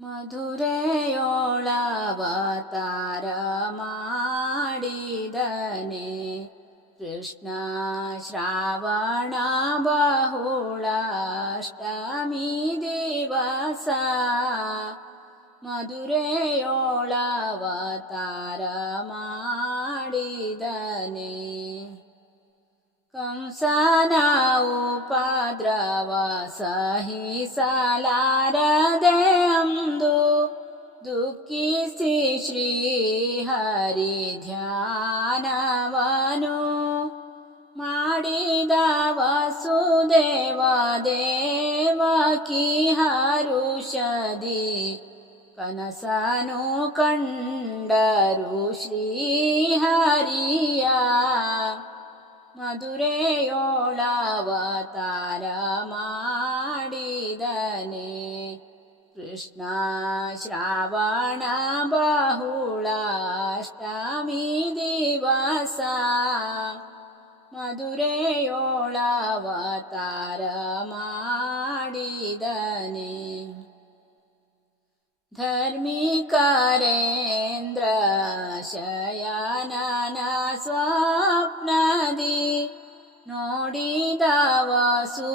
ಮಧುರೆಯೋಳವತಾರ ಮಾಡಿದನೆ. ಕೃಷ್ಣ ಶ್ರಾವಣ ಬಹುಳಾಷ್ಟಮಿ ದಿವಸ. ಮಧುರೆಯೋಳವತಾರ ಮಾಡಿದನೆ. ಕಂಸನ ಉಪದ್ರವ ಸಹಿಸಲಾರದೆ ದುಃಖಿಸಿ ಶ್ರೀಹರಿ ಧ್ಯಾನವನು ಮಾಡಿದ ವಸುದೇವ ದೇವಕಿ ಹರುಷದಿ ಕನಸನು ಕಂಡರು ಶ್ರೀಹರಿಯ ಮಧುರೆಯೋಳವತಾರ ಮಾಡಿದನೆ कृष्णा श्रावण बहुळष्टमी दिवसा मधुरेतारमाडिदने स्वप्नदि नोडिद नोडिदा वासुदेवादेवकी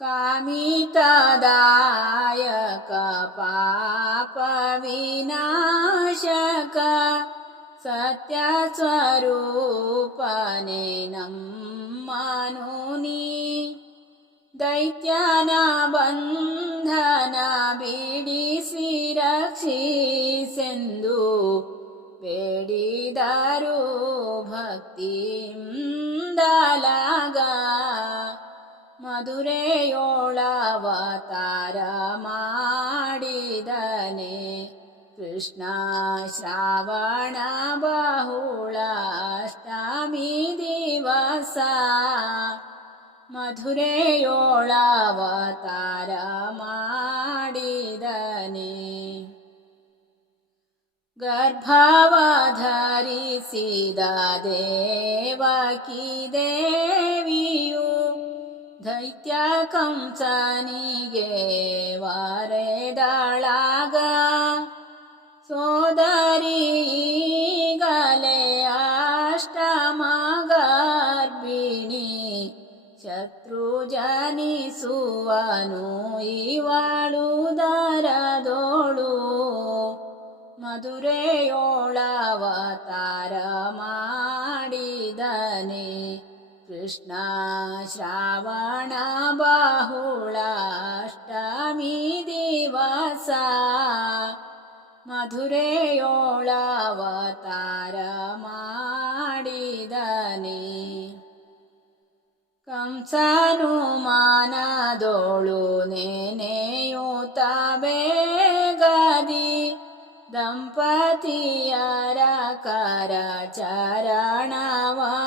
कामि तदायकपापविनाशक सत्यस्वरूपनुनि दैत्यानाबन्धना बिडिसि रक्षि सिन्धु पेडिदारूभक्तिं दलाग। ಮಧುರೆಯೋಳವತಾರ ಮಾಡಿದನೆ ಕೃಷ್ಣ ಶ್ರಾವಣ ಬಹುಳ ಅಷ್ಟಮಿ ದಿವಸ ಮಧುರೆಯೋಳವತಾರ ಮಾಡಿದನೆ ಗರ್ಭವ ಧರಿಸಿದ ದೇವಕಿ ದೇವಿಯು ದೈತ್ಯ ಕಂಸನಿಗೆ ವರೆದಳಾಗ ಸೋದರಿಗಲೆ ಅಷ್ಟಮ ಗರ್ಭಿಣಿ ಶತ್ರು ಜನಿಸುವನು ಇವಳು ದರದೋಳು ಮಧುರೆಯೋಳವತಾರ ಮಾಡಿದನೆ ಕೃಷ್ಣ ಶ್ರಾವಣ ಬಹುಳ ಅಷ್ಟಮಿ ದಿವಸ ಮಧುರೆಯೋಳವತಾರ ಮಾಡಿದನೆ ಕಂಸನು ಮಾನದೋಳು ನೆನೆಯುತ್ತ ಬೇಗದಿ ದಂಪತಿಯರ ಕರ ಚರಣವನು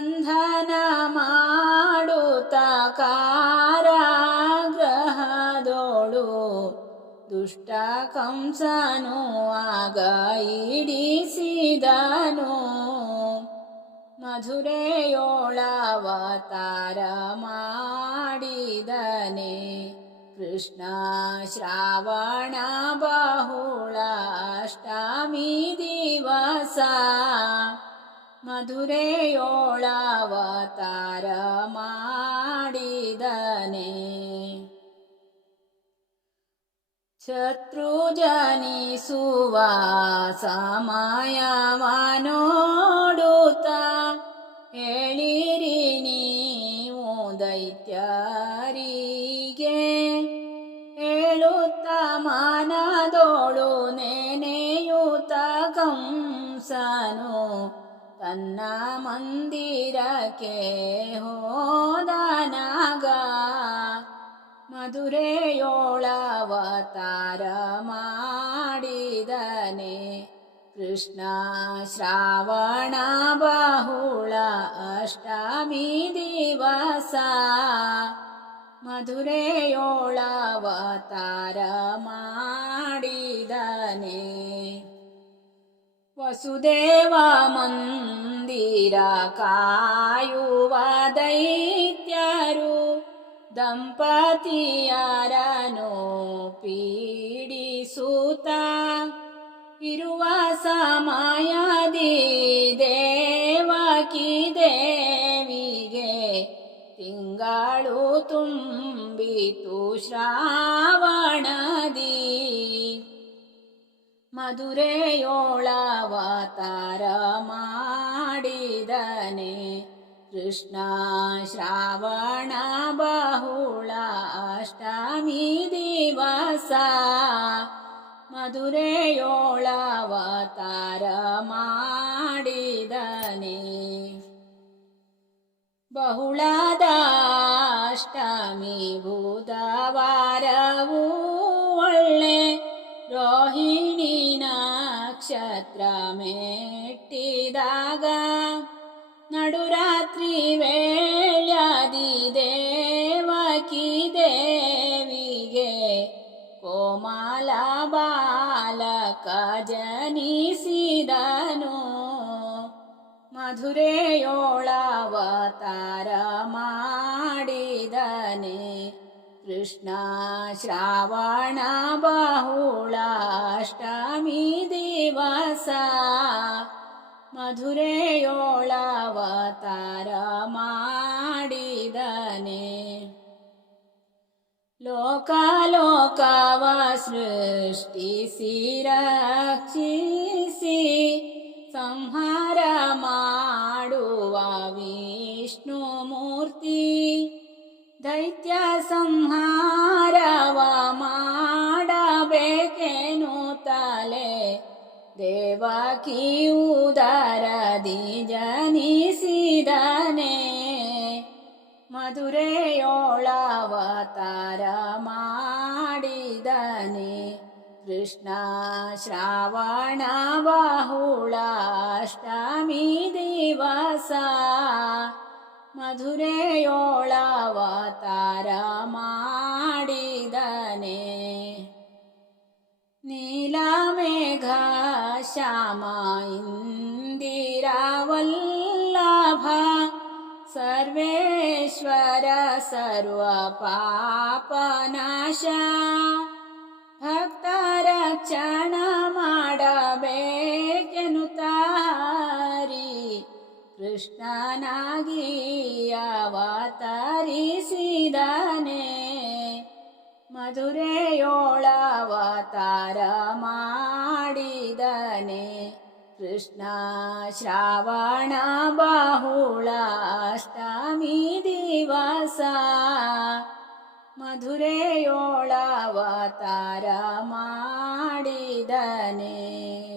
ಬಂಧನ ಮಾಡುತ್ತ ಕಾರಾಗ್ರಹದೋಳು ದುಷ್ಟ ಕಂಸನು ಆಗ ಇಡಿಸಿದನು ಮಧುರೆಯೋಳವತಾರ ಮಾಡಿದನೆ ಕೃಷ್ಣ ಶ್ರಾವಣ ಬಹುಳ ಅಷ್ಟಮಿ ದಿವಸ ಮಧುರೆಯೋಳವತಾರ ಮಾಡಿದನೆ ಶತ್ರು ಸಮಯವ ನೋಡುತ್ತ ಹೇಳಿರಿ ನೀವು ದೈತ್ಯರಿಗೆ. ಹೇಳುತ್ತ ಮನದೋಳು ನೆನೆಯುತ್ತ ಕಂಸನು. ತನ್ನ ಮಂದಿರಕ್ಕೆ ಹೋದನಾಗ ಮಧುರೆಯೋಳವತಾರ ಮಾಡಿದನೆ. ಕೃಷ್ಣ ಶ್ರಾವಣ ಬಹುಳ ಅಷ್ಟಮಿ ದಿವಸ ಮಧುರೆಯೋಳವತಾರ ಮಾಡಿದನೆ. ವಸುದೇವ ಮಂದಿರ ಕಾಯುವ ದೈತ್ಯರು ದಂಪತಿಯರನು ಪೀಡಿಸುತ್ತ ಇರುವ ಸಮಯದಿ ದೇವಕಿ ದೇವಿಗೆ ತಿಂಗಳು ತುಂಬಿತು ಶ್ರಾವಣದಿ ಮಧುರೆಯೋಳವತಾರ ಮಾಡಿದನೆ. ಕೃಷ್ಣ ಶ್ರಾವಣ ಬಹುಳ ಅಷ್ಟಮಿ ದಿವಸ ಮಧುರೆಯೋಳವತಾರ ಮಾಡಿದನೆ. ಬಹುಳದ ಅಷ್ಟಮಿ ಬುಧವಾರವೂ ನಕ್ಷತ್ರ ಮೆಟ್ಟಿದಾಗ ನಡುರಾತ್ರಿ ವೇಳ್ಯಾದಿ ದೇವಕಿ ದೇವಿಗೆ ಕೋಮಲ ಬಾಲಕ ಜನಿಸಿದನು. ಮಧುರೆಯೋಳವತಾರ ಮಾಡಿದನೆ. ಕೃಷ್ಣ ಶ್ರಾವಣ ಬಹುಳ ಅಷ್ಟಮಿ ದಿವಸ ಮಧುರೆಯೋಳವತಾರ ಮಾಡಿದನೆ ಲೋಕ ಲೋಕವ ಸೃಷ್ಟಿಸಿ ರಕ್ಷಿಸಿ ಸಂಹಾರ ಮಾಡುವ ದೈತ್ಯ ಸಂಹಾರವ ಮಾಡಬೇಕೇನು ತಲೆ? ದೇವಕಿ ಉದರದಿ ಜನಿಸಿದನೆ ಮಧುರೆಯೋಳವತಾರ ಮಾಡಿದನೆ. ಕೃಷ್ಣ ಶ್ರಾವಣ ಬಹುಳ ಅಷ್ಟಮಿ ದಿವಸ. ಮಧುರೆಯೋಳವತಾರ ಮಾಡಿದನೆ ನೀಲಮೇಘ ಶ್ಯಾಮ ಇಂದಿರಾವಲ್ಲಭ ಸರ್ವೇಶ್ವರ ಸರ್ವ ಕೃಷ್ಣನಾಗಿ ಅವತರಿಸಿದಾನೆ. ಮಧುರೆಯೋಳವತಾರ ಮಾಡಿದನೆ. ಕೃಷ್ಣ ಶ್ರಾವಣ ಬಹುಳ ಅಷ್ಟಮಿ ದಿವಸ. ಮಧುರೆಯೋಳವತಾರ ಮಾಡಿದನೆ.